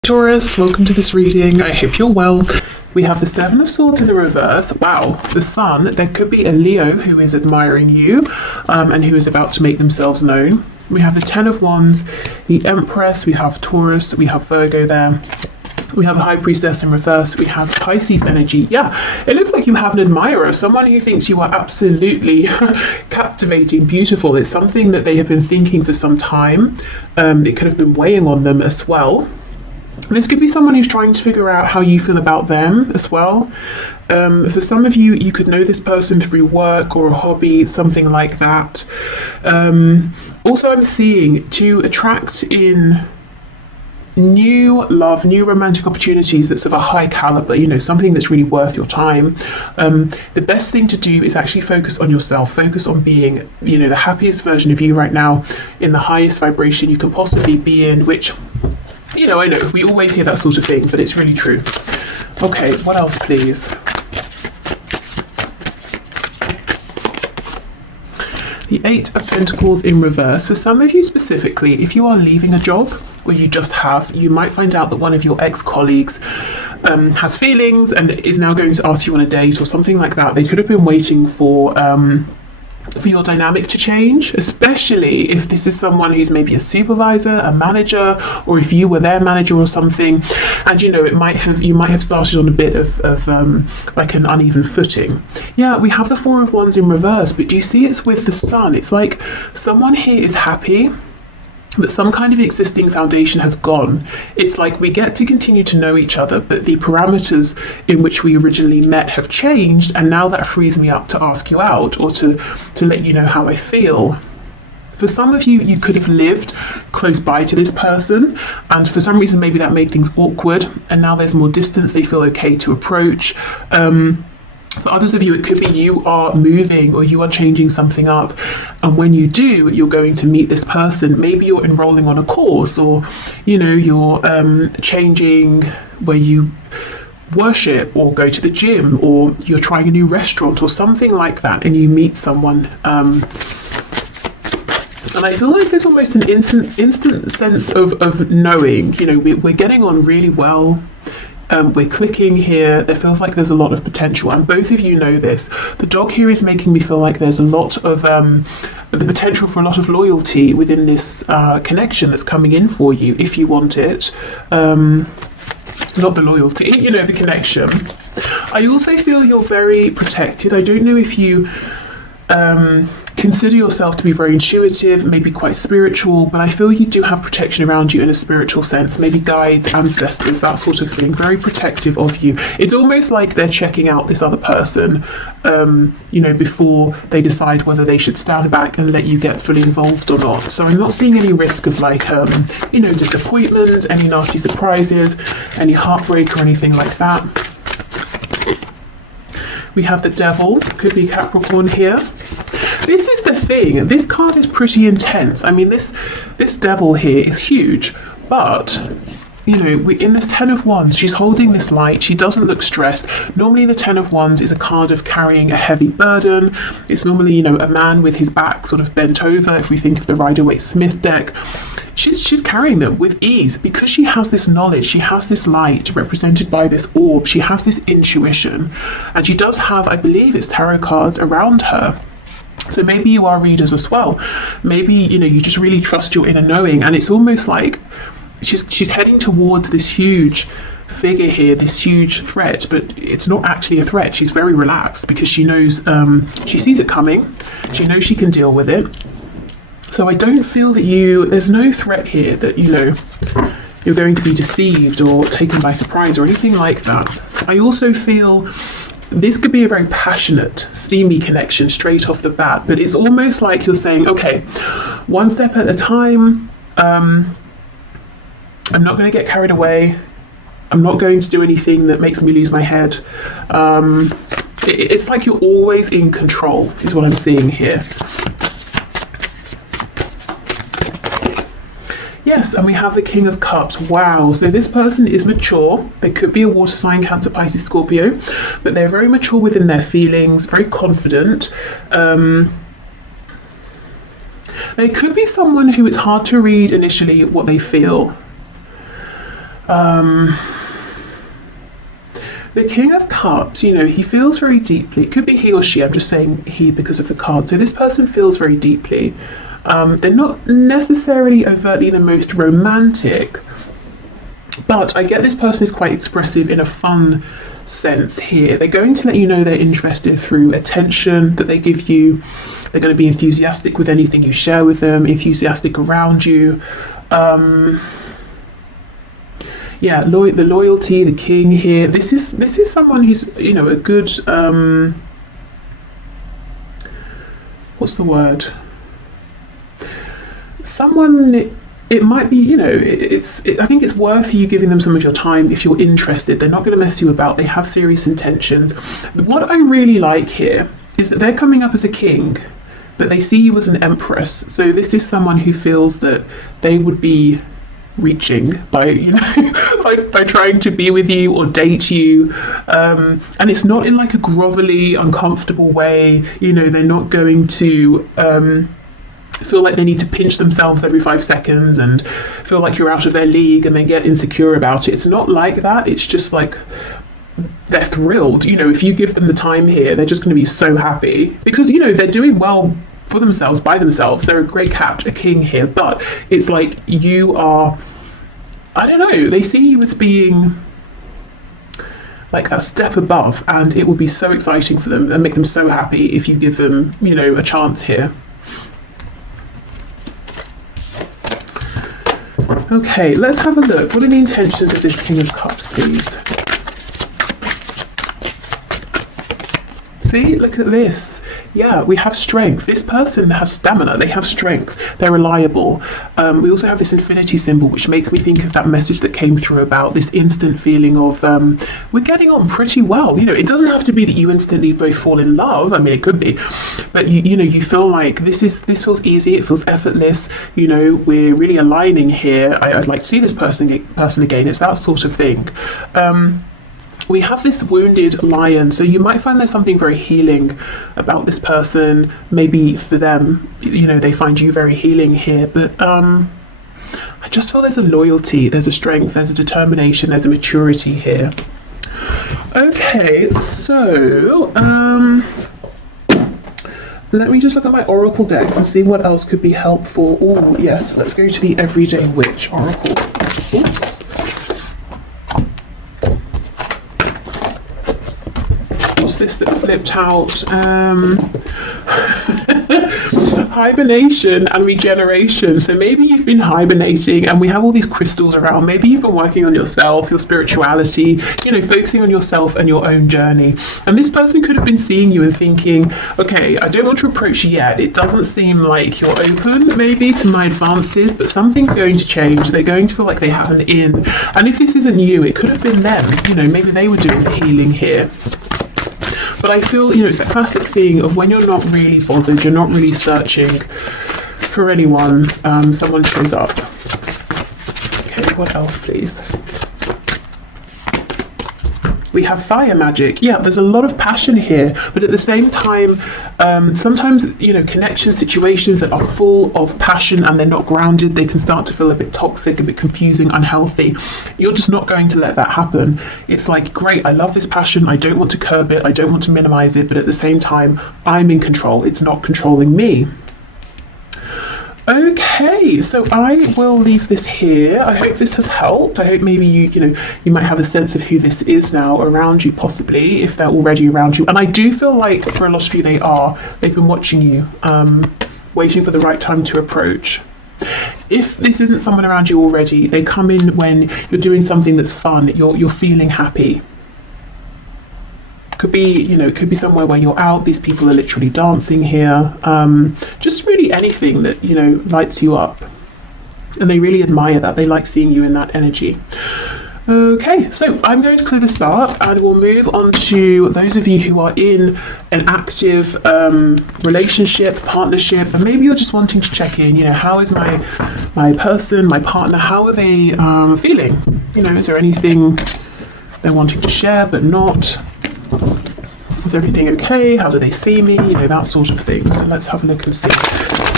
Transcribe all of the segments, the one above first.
Taurus, welcome to this reading. I hope you're well. We have the Seven of Swords in the reverse. Wow, the Sun. There could be a Leo who is admiring you and who is about to make themselves known. We have the Ten of Wands, the Empress, we have Taurus, we have Virgo there. We have the High Priestess in reverse. We have Pisces energy. Yeah, it looks like you have an admirer, someone who thinks you are absolutely captivating, beautiful. It's something that they have been thinking for some time. It could have been weighing on them as well. This could be someone who's trying to figure out how you feel about them as well. For some of you, you could know this person through work or a hobby, something like that. Also, I'm seeing to attract in new love, new romantic opportunities that's of a high caliber, you know, something that's really worth your time. The best thing to do is actually focus on yourself, focus on being, you know, the happiest version of you right now, in the highest vibration you can possibly be in, which, you know, I know we always hear that sort of thing, but it's really true. Okay, what else, please? The Eight of Pentacles in reverse. For some of you specifically, if you are leaving a job, or you just have, you might find out that one of your ex-colleagues has feelings and is now going to ask you on a date or something like that. They could have been waiting for your dynamic to change, especially if this is someone who's maybe a supervisor, a manager, or if you were their manager or something, and you know, you might have started on a bit of like an uneven footing. Yeah, we have the Four of Wands in reverse, but do you see it's with the Sun? It's like someone here is happy that some kind of existing foundation has gone. It's like we get to continue to know each other, but the parameters in which we originally met have changed, and now that frees me up to ask you out or to let you know how I feel. For some of you, you could have lived close by to this person, and for some reason maybe that made things awkward, and now there's more distance, they feel okay to approach. For others of you, it could be you are moving or you are changing something up, and when you do, you're going to meet this person. Maybe you're enrolling on a course, or you know, you're changing where you worship or go to the gym, or you're trying a new restaurant or something like that, and you meet someone. And I feel like there's almost an instant sense of knowing, you know, we're getting on really well. We're clicking here. There feels like there's a lot of potential, and both of you know this. The dog here is making me feel like there's a lot of the potential for a lot of loyalty within this connection that's coming in for you, if you want it. Not the loyalty, you know, the connection. I also feel you're very protected. I don't know if you consider yourself to be very intuitive, maybe quite spiritual, but I feel you do have protection around you in a spiritual sense, maybe guides, ancestors, that sort of thing, very protective of you. It's almost like they're checking out this other person, you know, before they decide whether they should stand back and let you get fully involved or not. So I'm not seeing any risk of like, you know, disappointment, any nasty surprises, any heartbreak or anything like that. We have the Devil, could be Capricorn here. This is the thing, this card is pretty intense. I mean, this Devil here is huge, but you know, in this Ten of Wands, she's holding this light. She doesn't look stressed. Normally the Ten of Wands is a card of carrying a heavy burden. It's normally, you know, a man with his back sort of bent over, if we think of the Rider-Waite-Smith deck. She's carrying them with ease because she has this knowledge, she has this light represented by this orb, she has this intuition, and she does have, I believe it's tarot cards around her. So maybe you are readers as well. Maybe, you know, you just really trust your inner knowing, and it's almost like she's heading towards this huge figure here, this huge threat, but it's not actually a threat. She's very relaxed because she knows, she sees it coming, she knows she can deal with it. So I don't feel that there's no threat here that, you know, you're going to be deceived or taken by surprise or anything like that. I also feel this could be a very passionate, steamy connection straight off the bat, but it's almost like you're saying, okay, one step at a time. I'm not going to get carried away. I'm not going to do anything that makes me lose my head. It's like you're always in control, is what I'm seeing here. Yes, and we have the King of Cups. Wow, so this person is mature. They could be a water sign, Cancer, Pisces, Scorpio, but they're very mature within their feelings, very confident. They could be someone who it's hard to read initially what they feel. The King of Cups, you know, he feels very deeply. It could be he or she. I'm just saying he because of the card. So this person feels very deeply. They're not necessarily overtly the most romantic, but I get this person is quite expressive in a fun sense here. They're going to let you know they're interested through attention that they give you. They're going to be enthusiastic with anything you share with them, enthusiastic around you. Yeah, the loyalty, the king here. This is someone who's, you know, a good what's the word? Someone. It might be, you know, I think it's worth you giving them some of your time if you're interested. They're not going to mess you about. They have serious intentions. What I really like here is that they're coming up as a king, but they see you as an empress. So this is someone who feels that they would be reaching by, you know, by trying to be with you or date you, and it's not in like a grovelly, uncomfortable way. You know, they're not going to feel like they need to pinch themselves every 5 seconds and feel like you're out of their league and they get insecure about it. It's not like that. It's just like they're thrilled. You know, if you give them the time here, they're just going to be so happy because, you know, they're doing well for themselves, by themselves. They're a great cat, a king here, but it's like you are, I don't know, they see you as being like a step above, and it will be so exciting for them and make them so happy if you give them, you know, a chance here. Okay, let's have a look. What are the intentions of this King of Cups, please? See, look at this. Yeah, we have strength. This person has stamina. They have strength. They're reliable. We also have this infinity symbol, which makes me think of that message that came through about this instant feeling of we're getting on pretty well. You know, it doesn't have to be that you instantly both fall in love. I mean, it could be, but you know, you feel like this feels easy. It feels effortless. You know, we're really aligning here. I'd like to see this person again. It's that sort of thing. We have this wounded lion, so you might find there's something very healing about this person. Maybe for them, you know, they find you very healing here, but I just feel there's a loyalty, there's a strength, there's a determination, there's a maturity here. Okay, so let me just look at my oracle decks and see what else could be helpful. Oh yes, let's go to the Everyday Witch oracle. Oops. This that flipped out. Hibernation and regeneration. So maybe you've been hibernating and we have all these crystals around. Maybe you've been working on yourself, your spirituality, you know, focusing on yourself and your own journey. And this person could have been seeing you and thinking, okay, I don't want to approach you yet. It doesn't seem like you're open maybe to my advances, but something's going to change. They're going to feel like they have an in. And if this isn't you, it could have been them. You know, maybe they were doing the healing here. But I feel, you know, it's that classic thing of when you're not really bothered, you're not really searching for anyone, someone shows up. Okay, what else, please? We have fire magic. Yeah, there's a lot of passion here, but at the same time, sometimes, you know, connection situations that are full of passion and they're not grounded, they can start to feel a bit toxic, a bit confusing, unhealthy. You're just not going to let that happen. It's like, great, I love this passion, I don't want to curb it, I don't want to minimize it, but at the same time, I'm in control. It's not controlling me. Okay, so I will leave this here. I hope this has helped. I hope maybe you might have a sense of who this is now around you, possibly, if they're already around you. And I do feel like for a lot of you they've been watching you, waiting for the right time to approach. If this isn't someone around you already, they come in when you're doing something that's fun, you're feeling happy. Could be, you know, it could be somewhere where you're out, these people are literally dancing here, just really anything that, you know, lights you up. And they really admire that, they like seeing you in that energy. Okay, so I'm going to clear this up and we'll move on to those of you who are in an active relationship, partnership, and maybe you're just wanting to check in, you know, how is my person, my partner, how are they feeling? You know, is there anything they're wanting to share but not? Is everything okay? How do they see me? You know, that sort of thing. So let's have a look and see.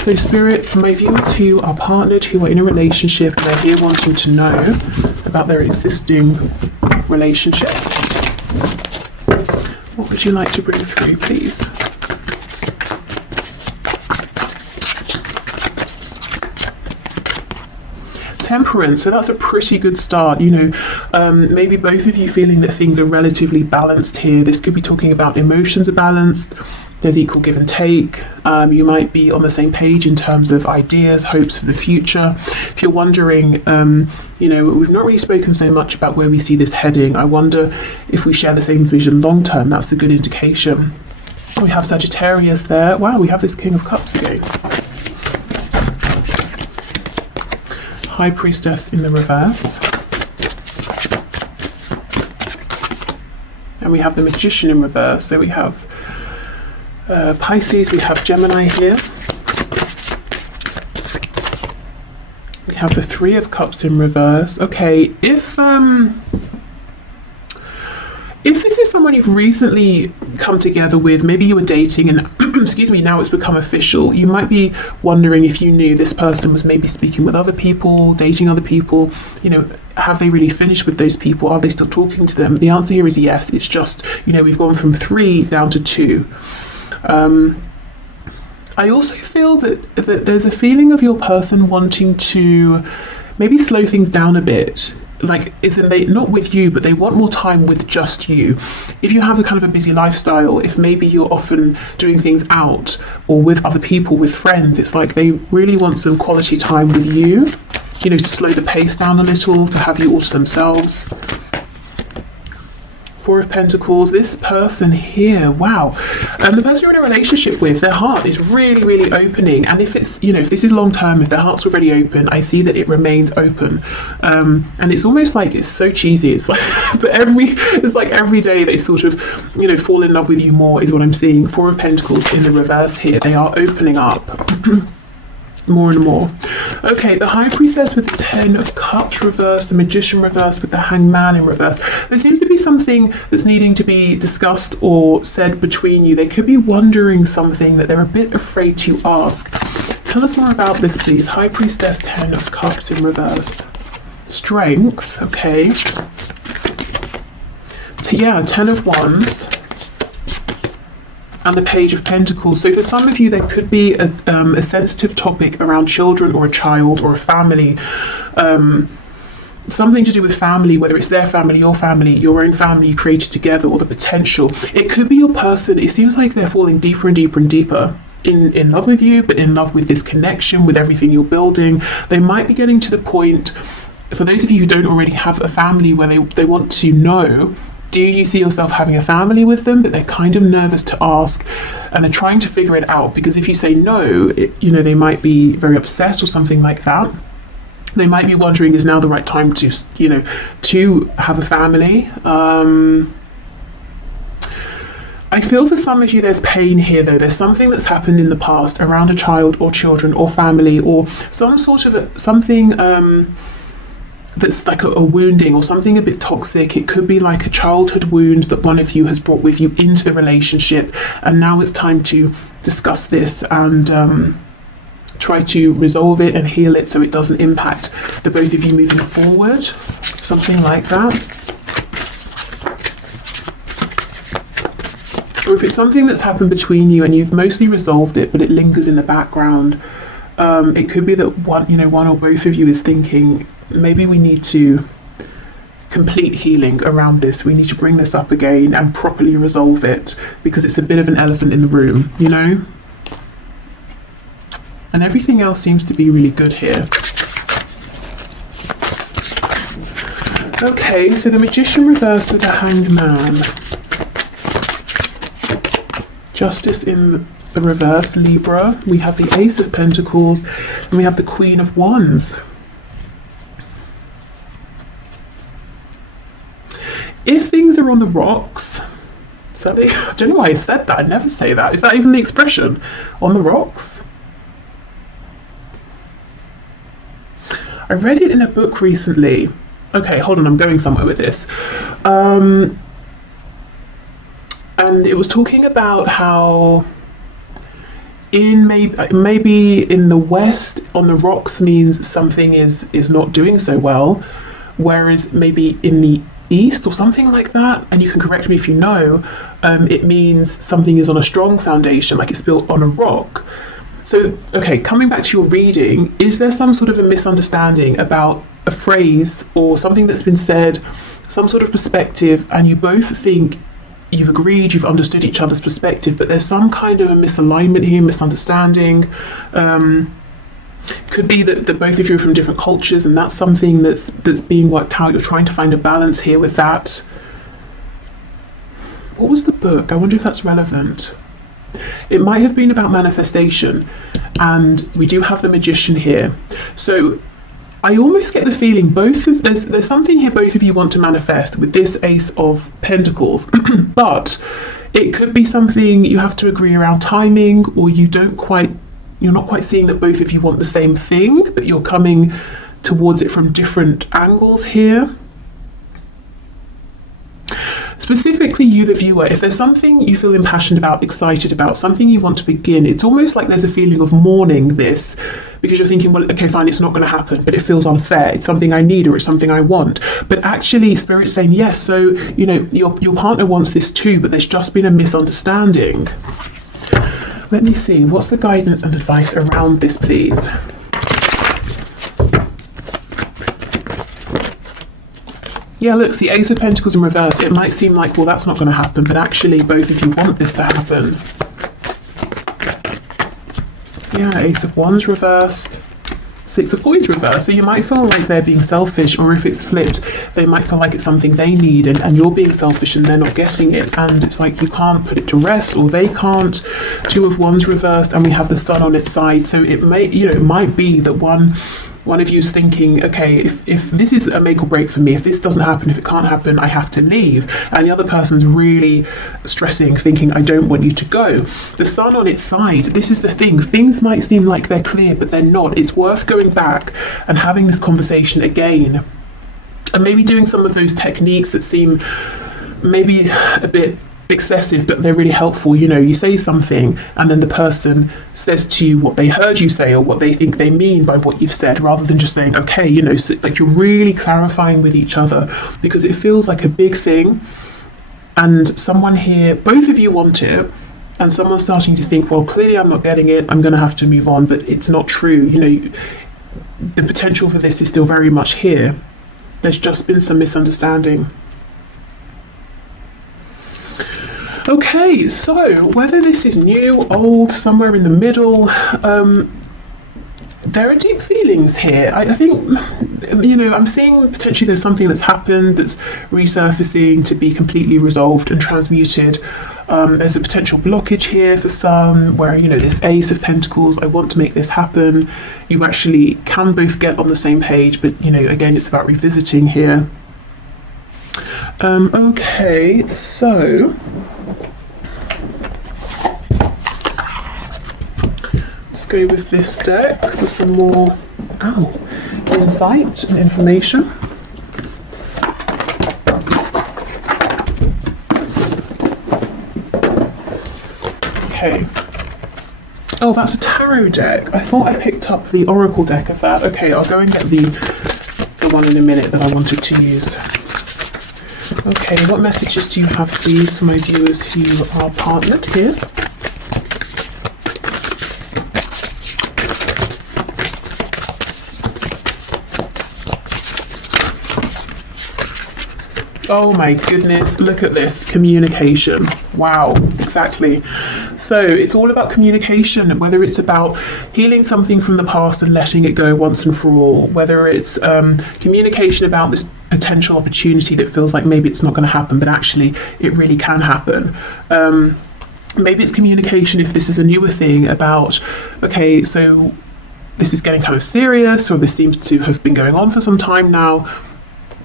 So Spirit, for my viewers who are partnered, who are in a relationship, and they're here wanting to know about their existing relationship, what would you like to bring through, please? Temperance, so that's a pretty good start. You know, maybe both of you feeling that things are relatively balanced here. This could be talking about emotions are balanced, there's equal give and take. You might be on the same page in terms of ideas, hopes for the future. If you're wondering, you know, we've not really spoken so much about where we see this heading. I wonder if we share the same vision long term. That's a good indication. We have Sagittarius there. Wow, we have this King of Cups again. High Priestess in the reverse. And we have the Magician in reverse. So we have Pisces, we have Gemini here. We have the Three of Cups in reverse. Okay, if this is someone you've recently come together with, maybe you were dating and excuse me, now it's become official, you might be wondering if you knew this person was maybe speaking with other people, dating other people, you know, have they really finished with those people? Are they still talking to them? The answer here is yes. It's just, you know, we've gone from 3 down to 2. I also feel that there's a feeling of your person wanting to maybe slow things down a bit. Like, isn't they not with you, but they want more time with just you. If you have a kind of a busy lifestyle, if maybe you're often doing things out or with other people, with friends, it's like they really want some quality time with you, you know, to slow the pace down a little, to have you all to themselves. Four of Pentacles, this person here, wow. The person you're in a relationship with, their heart is really, really opening. And if it's, you know, if this is long term, if their heart's already open, I see that it remains open. And it's almost like, it's so cheesy. It's like, but it's like every day they sort of, you know, fall in love with you more is what I'm seeing. Four of Pentacles in the reverse here. They are opening up. More and more. Okay, the High Priestess with the Ten of Cups reversed, the Magician reversed with the Hanged Man in reverse. There seems to be something that's needing to be discussed or said between you. They could be wondering something that they're a bit afraid to ask. Tell us more about this, please. High Priestess, Ten of Cups in reverse. Strength, okay. Yeah, Ten of Wands. And the Page of Pentacles. So for some of you, there could be a sensitive topic around children or a child or a family. Something to do with family, whether it's their family, your own family you created together, or the potential. It could be your person. It seems like they're falling deeper and deeper and deeper in love with you, but in love with this connection, with everything you're building. They might be getting to the point, for those of you who don't already have a family, where they want to know, do you see yourself having a family with them? But they're kind of nervous to ask, and they're trying to figure it out, because if you say no, you know, they might be very upset or something like that. They might be wondering, is now the right time to, you know, to have a family? I feel for some of you there's pain here though. There's something that's happened in the past around a child or children or family, or some sort of something that's like a wounding or something a bit toxic. It could be like a childhood wound that one of you has brought with you into the relationship, and now it's time to discuss this and try to resolve it and heal it so it doesn't impact the both of you moving forward. Something like that. Or if it's something that's happened between you and you've mostly resolved it, but it lingers in the background, it could be that one or both of you is thinking, maybe we need to complete healing around this. We need to bring this up again and properly resolve it, because it's a bit of an elephant in the room, you know? And everything else seems to be really good here. Okay, so the Magician reversed with the Hanged Man. Justice in the reverse, Libra. We have the Ace of Pentacles, and we have the Queen of Wands. If things are on the rocks, so I don't know why I said that. I'd never say that. Is that even the expression? On the rocks? I read it in a book recently. Okay, hold on, I'm going somewhere with this. And it was talking about how in maybe in the West, on the rocks means something is not doing so well, whereas maybe in the East or something like that, and you can correct me if you know, it means something is on a strong foundation, like it's built on a rock. So, okay, coming back to your reading, is there some sort of a misunderstanding about a phrase or something that's been said, some sort of perspective, and you both think you've agreed, you've understood each other's perspective, but there's some kind of a misalignment here, misunderstanding? Could be that both of you are from different cultures, and that's something that's being worked out. You're trying to find a balance here with that. What was the book? I wonder if that's relevant. It might have been about manifestation, and we do have the Magician here. So I almost get the feeling there's something here both of you want to manifest with this Ace of Pentacles, but it could be something you have to agree around timing, or you're not quite seeing that both of you want the same thing, but you're coming towards it from different angles here. Specifically, you, the viewer, if there's something you feel impassioned about, excited about, something you want to begin, it's almost like there's a feeling of mourning this, because you're thinking, well, okay, fine, it's not going to happen, but it feels unfair. It's something I need, or it's something I want. But actually, Spirit's saying, yes, so, you know, your partner wants this too, but there's just been a misunderstanding. Let me see, what's the guidance and advice around this, please? Yeah, look, the Ace of Pentacles in reverse. It might seem like, well, that's not going to happen, but actually both of you want this to happen. Yeah, Ace of Wands reversed. Six of Coins reversed. So you might feel like they're being selfish, or if it's flipped, they might feel like it's something they need, and you're being selfish and they're not getting it, and it's like you can't put it to rest, or they can't. Two of Wands reversed, and we have the Sun on its side. So it might be that one of you is thinking, okay, if this is a make or break for me, if this doesn't happen, if it can't happen, I have to leave. And the other person's really stressing, thinking, I don't want you to go. The Sun on its side, this is the thing. Things might seem like they're clear, but they're not. It's worth going back and having this conversation again. And maybe doing some of those techniques that seem maybe a bit excessive, but they're really helpful. You know, you say something and then the person says to you what they heard you say, or what they think they mean by what you've said, rather than just saying, okay, you know, so, like, you're really clarifying with each other, because it feels like a big thing, and someone here, both of you want it, and someone's starting to think, well, clearly I'm not getting it, I'm going to have to move on. But it's not true. You know, the potential for this is still very much here. There's just been some misunderstanding. Okay, so whether this is new, old, somewhere in the middle, there are deep feelings here. I think, you know, I'm seeing potentially there's something that's happened that's resurfacing to be completely resolved and transmuted. There's a potential blockage here for some, where, you know, this Ace of Pentacles, I want to make this happen. You actually can both get on the same page, but, you know, again, it's about revisiting here. Okay, so let's go with this deck for some more insight and information. Okay. Oh, that's a tarot deck. I thought I picked up the oracle deck of that. Okay, I'll go and get the one in a minute that I wanted to use. Okay, what messages do you have, please, for my viewers who are partnered here? Oh my goodness, look at this, communication. Wow, exactly. So it's all about communication, whether it's about healing something from the past and letting it go once and for all, whether it's communication about this potential opportunity that feels like maybe it's not going to happen, but actually it really can happen. Maybe it's communication, if this is a newer thing, about, okay, so this is getting kind of serious, or this seems to have been going on for some time now.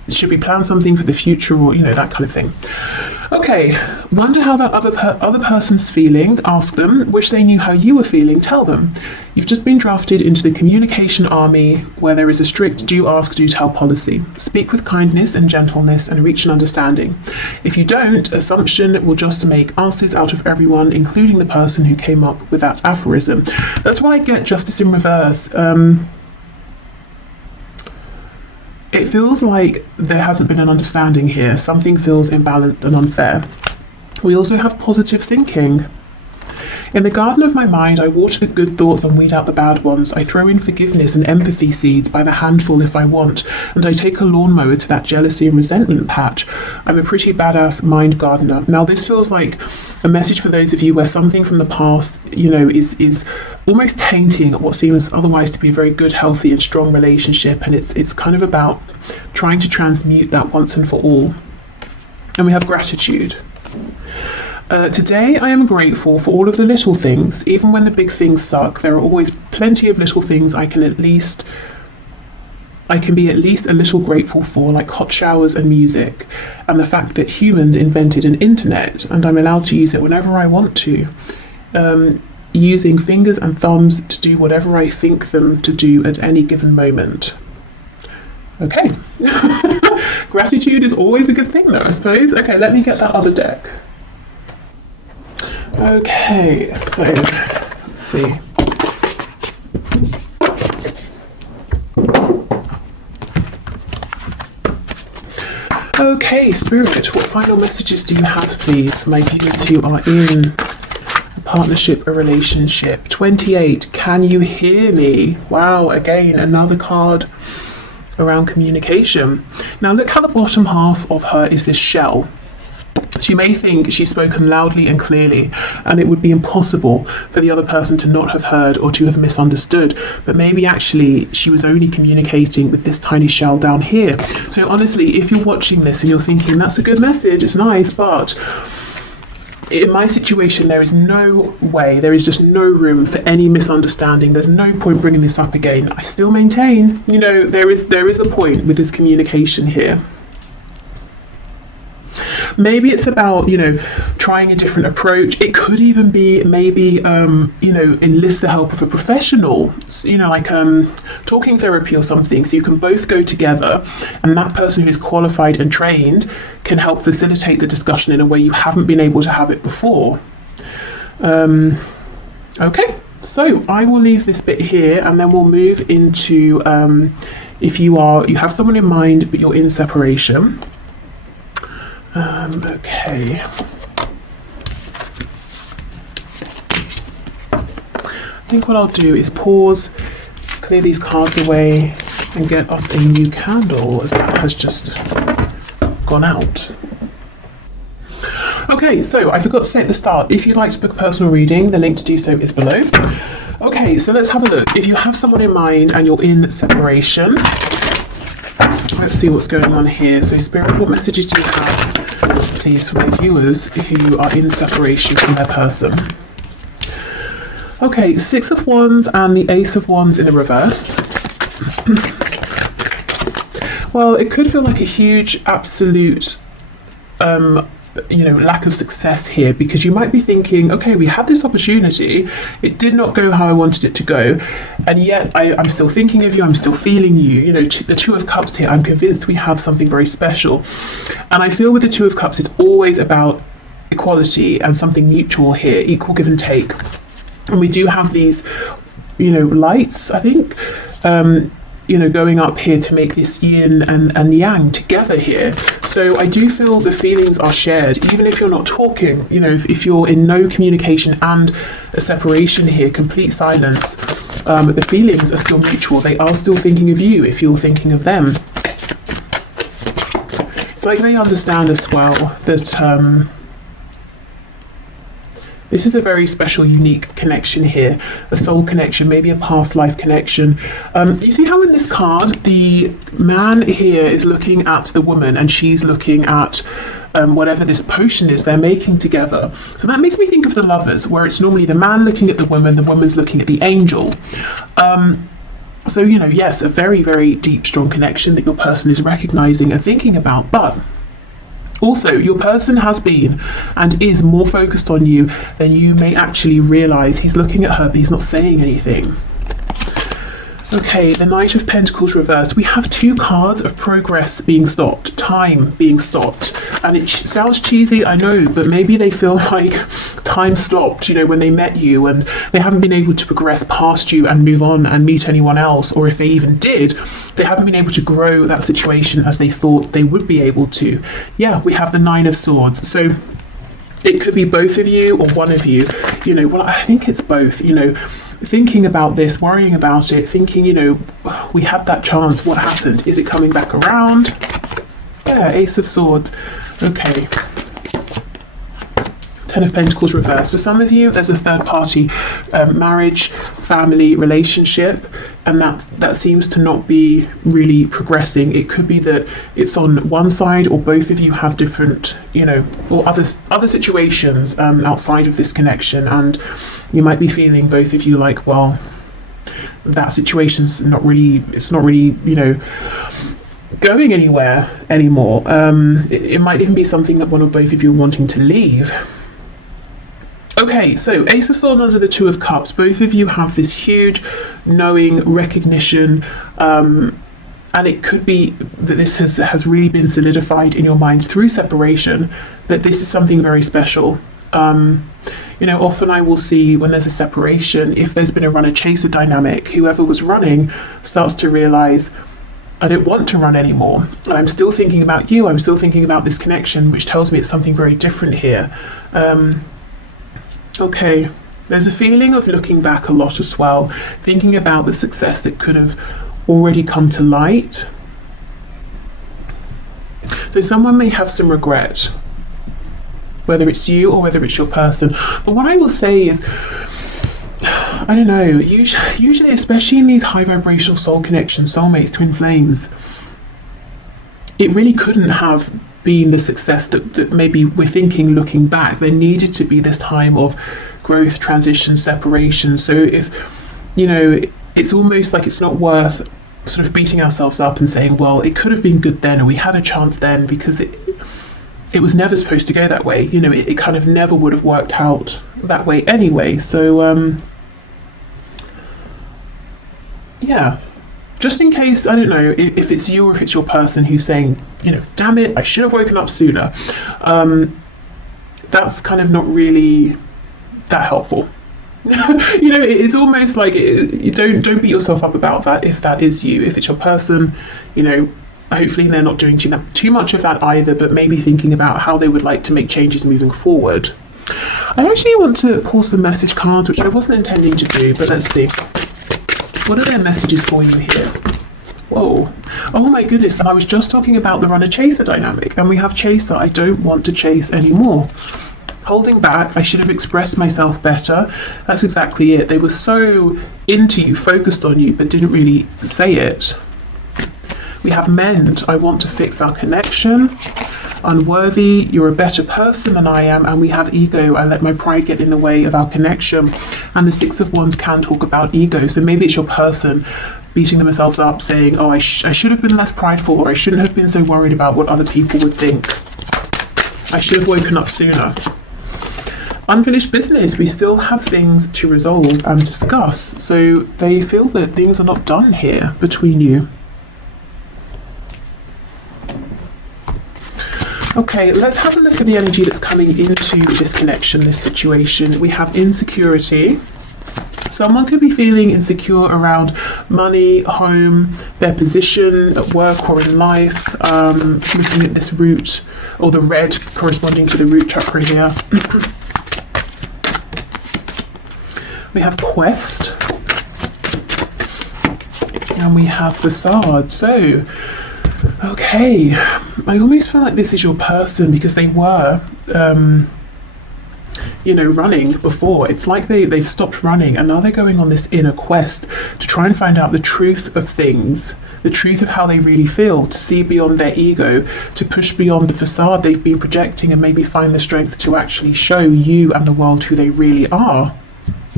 should we plan something for the future, or that kind of thing. Okay, wonder how that other person's feeling. Ask them. Wish they knew how you were feeling. Tell them. You've just been drafted into the communication army, where there is a strict do ask, do tell policy. Speak with kindness and gentleness and reach an understanding. If you don't, assumption will just make asses out of everyone, including the person who came up with that aphorism. That's why I get justice in reverse. It feels like there hasn't been an understanding here. Something feels imbalanced and unfair. We also have positive thinking. In the garden of my mind, I water the good thoughts and weed out the bad ones. I throw in forgiveness and empathy seeds by the handful if I want, and I take a lawnmower to that jealousy and resentment patch. I'm a pretty badass mind gardener. Now, this feels like a message for those of you where something from the past, is almost tainting what seems otherwise to be a very good, healthy and strong relationship, and it's kind of about trying to transmute that once and for all. And we have gratitude. Today I am grateful for all of the little things. Even when the big things suck, there are always plenty of little things I can be at least a little grateful for, like hot showers and music, and the fact that humans invented an internet and I'm allowed to use it whenever I want to, using fingers and thumbs to do whatever I think them to do at any given moment. Okay. Gratitude is always a good thing though, I suppose. Okay, let me get that other deck. Okay, so let's see. Okay, Spirit, what final messages do you have, please, for my viewers who are in a partnership, a relationship? 28, can you hear me? Wow, again, another card around communication. Now look how the bottom half of her is this shell. She may think she's spoken loudly and clearly, and it would be impossible for the other person to not have heard or to have misunderstood, but maybe actually she was only communicating with this tiny shell down here. So honestly, if you're watching this and you're thinking, that's a good message, it's nice, but in my situation, there is no way, there is just no room for any misunderstanding. There's no point bringing this up again. I still maintain, there is a point with this communication here. Maybe it's about, trying a different approach. It could even be maybe, enlist the help of a professional, like talking therapy or something, so you can both go together and that person who's qualified and trained can help facilitate the discussion in a way you haven't been able to have it before. Okay, so I will leave this bit here and then we'll move into if you have someone in mind but you're in separation. Okay. I think what I'll do is pause, clear these cards away, and get us a new candle, as that has just gone out. Okay, so I forgot to say at the start, if you'd like to book a personal reading, the link to do so is below. Okay, so let's have a look. If you have someone in mind and you're in separation, let's see what's going on here. So Spirit, what messages do you have, please, for my viewers who are in separation from their person? Okay, 6 of Wands and the Ace of Wands in the reverse. Well, it could feel like a huge, absolute, lack of success here, because you might be thinking, okay, we had this opportunity, it did not go how I wanted it to go, and yet I'm still thinking of you, I'm still feeling you. The Two of Cups here, I'm convinced we have something very special. And I feel with the Two of Cups, it's always about equality and something mutual here, equal give and take. And we do have these, lights, I think, going up here to make this yin and yang together here. So I do feel the feelings are shared, even if you're not talking, if you're in no communication and a separation here, complete silence, the feelings are still mutual. They are still thinking of you if you're thinking of them. It's like they understand as well that this is a very special, unique connection here, a soul connection, maybe a past life connection. You see how in this card, the man here is looking at the woman and she's looking at whatever this potion is they're making together. So that makes me think of the Lovers, where it's normally the man looking at the woman's looking at the angel. So, you know, yes, a very, very deep, strong connection that your person is recognizing and thinking about, but also your person has been and is more focused on you than you may actually realize. He's looking at her, but he's not saying anything. Okay, the Knight of Pentacles reversed. We have two cards of progress being stopped, time being stopped. And it sounds cheesy, I know, but maybe they feel like time stopped, you know, when they met you and they haven't been able to progress past you and move on and meet anyone else. Or if they even did, they haven't been able to grow that situation as they thought they would be able to. Yeah, we have the Nine of Swords. So it could be both of you or one of you, you know, well, I think it's both, you know, thinking about this, worrying about it, thinking, you know, we had that chance, what happened? Is it coming back around? Yeah, Ace of Swords. Okay. Ten of Pentacles reversed. For some of you, there's a third party marriage, family, relationship, and that seems to not be really progressing. It could be that it's on one side or both of you have different, you know, or other situations outside of this connection, and you might be feeling, both of you, like, well, that situation's not really, it's not really, you know, going anywhere anymore. It might even be something that one or both of you are wanting to leave. Okay, so Ace of Swords under the Two of Cups. Both of you have this huge knowing, recognition, and it could be that this has really been solidified in your minds through separation, that this is something very special. You know, often I will see when there's a separation, if there's been a runner-chaser dynamic, whoever was running starts to realize, I don't want to run anymore. I'm still thinking about you. I'm still thinking about this connection, which tells me it's something very different here. Okay, there's a feeling of looking back a lot as well, thinking about the success that could have already come to light. So someone may have some regret, whether it's you or whether it's your person. But what I will say is, I don't know, usually, especially in these high vibrational soul connections, soulmates, twin flames, it really couldn't have been the success that maybe we're thinking looking back. There needed to be this time of growth, transition, separation. So if, you know, it's almost like it's not worth sort of beating ourselves up and saying, well, it could have been good then, or we had a chance then, because it was never supposed to go that way. You know, it kind of never would have worked out that way anyway. So yeah, just in case, I don't know if it's you or if it's your person who's saying, you know, damn it, I should have woken up sooner. That's kind of not really that helpful. You know, it's almost like you don't beat yourself up about that if that is you. If it's your person, you know, hopefully they're not doing too much of that either, but maybe thinking about how they would like to make changes moving forward. I actually want to pull some message cards, which I wasn't intending to do, but let's see. What are their messages for you here? Whoa. Oh my goodness, and I was just talking about the runner-chaser dynamic, and we have chaser. I don't want to chase anymore. Holding back, I should have expressed myself better. That's exactly it. They were so into you, focused on you, but didn't really say it. We have mend. I want to fix our connection. Unworthy. You're a better person than I am. And we have ego. I let my pride get in the way of our connection. And the Six of Wands can talk about ego. So maybe it's your person beating themselves up, saying, oh, I should have been less prideful, or I shouldn't have been so worried about what other people would think. I should have woken up sooner. Unfinished business. We still have things to resolve and discuss. So they feel that things are not done here between you. Okay, let's have a look at the energy that's coming into this connection, this situation. We have insecurity. Someone could be feeling insecure around money, home, their position at work or in life. Looking at this root, or the red corresponding to the root chakra here. We have quest. And we have facade. So, okay, I almost feel like this is your person because they were, you know, running before. It's like they've stopped running and now they're going on this inner quest to try and find out the truth of things, the truth of how they really feel, to see beyond their ego, to push beyond the facade they've been projecting and maybe find the strength to actually show you and the world who they really are.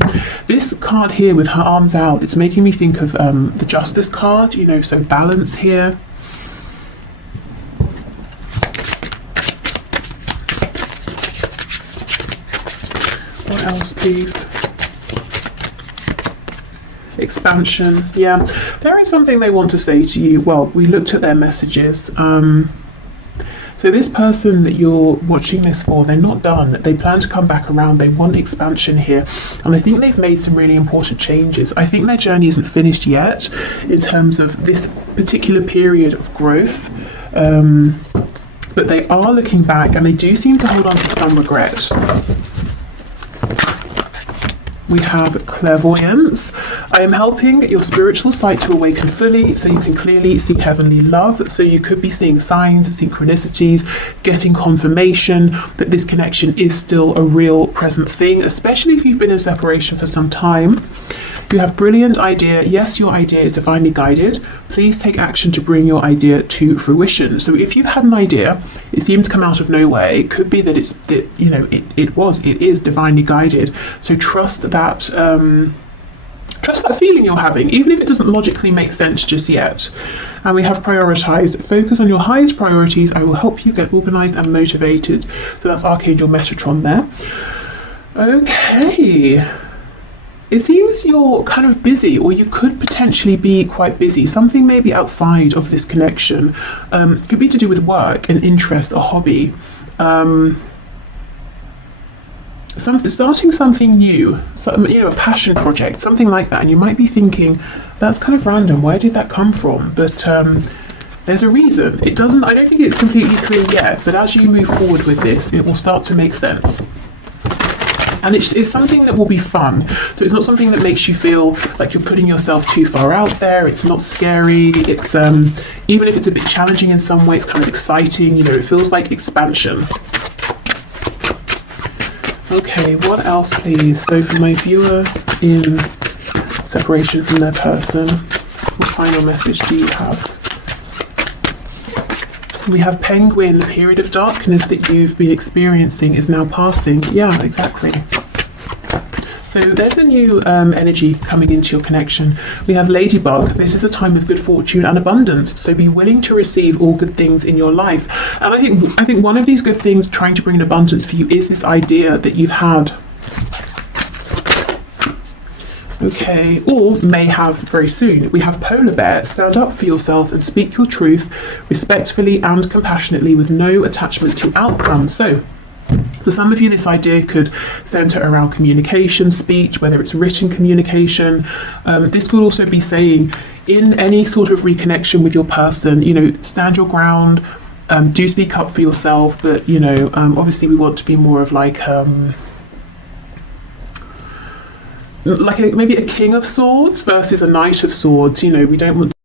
This card here with her arms out, it's making me think of the Justice card, you know, so balance here. What else, please? Expansion. Yeah, there is something they want to say to you. Well, we looked at their messages. So this person that you're watching this for, they're not done. They plan to come back around. They want expansion here. And I think they've made some really important changes. I think their journey isn't finished yet in terms of this particular period of growth. But they are looking back, and they do seem to hold on to some regret. We have clairvoyance. I am helping your spiritual sight to awaken fully so you can clearly see heavenly love. So you could be seeing signs, synchronicities, getting confirmation that this connection is still a real present thing, especially if you've been in separation for some time. You have brilliant idea. Yes, your idea is divinely guided. Please take action to bring your idea to fruition. So if you've had an idea, it seems to come out of nowhere. It could be that it is divinely guided. So trust that feeling you're having, even if it doesn't logically make sense just yet. And we have prioritized. Focus on your highest priorities. I will help you get organized and motivated. So that's Archangel Metatron there. Okay. It seems you're kind of busy, or you could potentially be quite busy. Something maybe outside of this connection. Could be to do with work, an interest, a hobby. Starting something new, a passion project, something like that. And you might be thinking, that's kind of random. Where did that come from? But there's a reason. I don't think it's completely clear yet, but as you move forward with this, it will start to make sense. And it's something that will be fun. So it's not something that makes you feel like you're putting yourself too far out there. It's not scary. It's even if it's a bit challenging in some way, it's kind of exciting. You know, it feels like expansion. Okay, what else, please? So for my viewer in separation from their person, what final message do you have? We have Penguin. The period of darkness that you've been experiencing is now passing. Yeah, exactly. So there's a new energy coming into your connection. We have Ladybug. This is a time of good fortune and abundance. So be willing to receive all good things in your life. And I think one of these good things trying to bring an abundance for you is this idea that you've had. Okay, or may have very soon. We have Polar Bear. Stand up for yourself and speak your truth respectfully and compassionately with no attachment to outcome. So for some of you, this idea could center around communication, speech, whether it's written communication. This could also be saying in any sort of reconnection with your person, stand your ground, do speak up for yourself, but obviously we want to be more of like maybe a King of Swords versus a Knight of Swords. We don't want